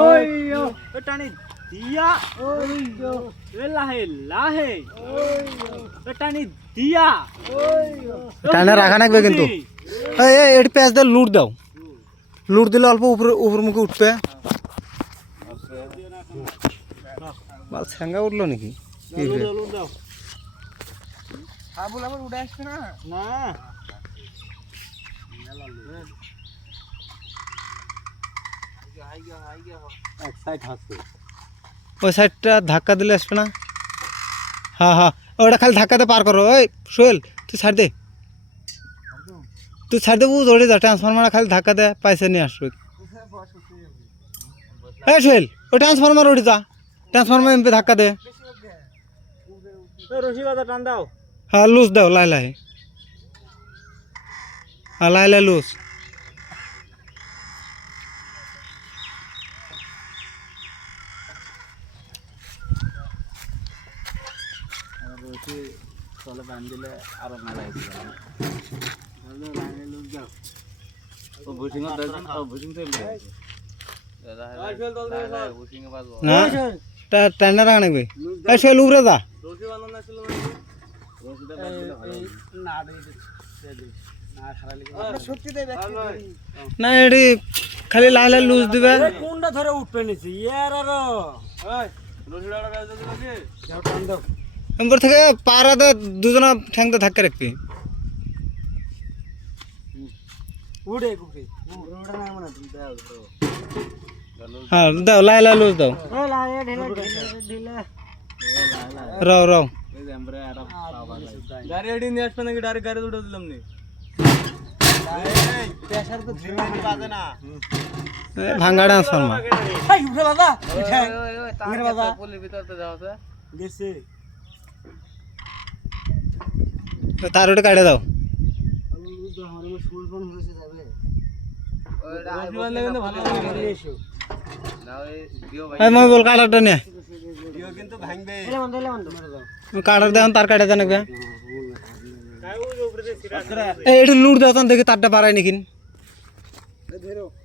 ওই টানি দিয়া ওই লাহে লাহে ওই টানি দিয়া ওই টানে রাখা নাকবে কিন্তু এই এই এটি পেঁয়াজ দিয়ে লুট দাও লুট দিলে অল্প উপরে উপর মুখে উঠবে মাল ঠ্যাঙ্গা উঠলো নাকি সাবুল আবার উড়ে আসছে না না এক সাইড হাসছে ওই সাইডটা ধাক্কা দিলে আসবে না হ্যাঁ হ্যাঁ ওটা খালি ধাক্কাতে পার করো ওই সোহেল তুই ছাড় দে তুই ছাড় দে বুঝ ওড়ে যা ট্রান্সফরমার খালি ধাক্কা দে পয়সা নিয়ে আসবে এই সোহেল ওই ট্রান্সফরমার ওড়ে যা ট্রান্সফরমার এমপি ধাক্কা দে রশি বাদা টান দাও হ্যাঁ লুজ দাও লাই লাই হ্যাঁ লাই লাই লুজ রশি তলে বাঁধ দিলে আরো মেলা হয়েছিল ও বুশিং না টাইনা রাখা নাকবে এই সোহেল উপরে যা না এটি খালি লাই লাই লুজ দিবে কোনটা ধরে উঠবে নিছি ইয়ার আর এরপর থেকে পাড়াতে দুজনা ঠ্যাংতে ধাক্কা রাখবি উড়ে গুপি উড়ে না মানে দাও হ্যাঁ দাও লাই লাই লুজ দাও এ লাই ঢেলে ঢেলে রাও রাও গাড়ি এডি নিয়ে আসবে নাকি ডাইরেক্ট গাড়ি উঠে দিলাম নি প্রেসার তো ধীরে ধীরে বাজে না ভাঙ্গা ট্রান্সফরমার এই উঠে বাবা উঠে মেরে বাবা পুলির ভিতর তো যাও তো গেছে তার ওটা কাটে দাও মই বল কাটারটা নিয়ে কাটার দেন তার কাটে দেন এটা লুট দাও দেখি তারটা পারাই নাকি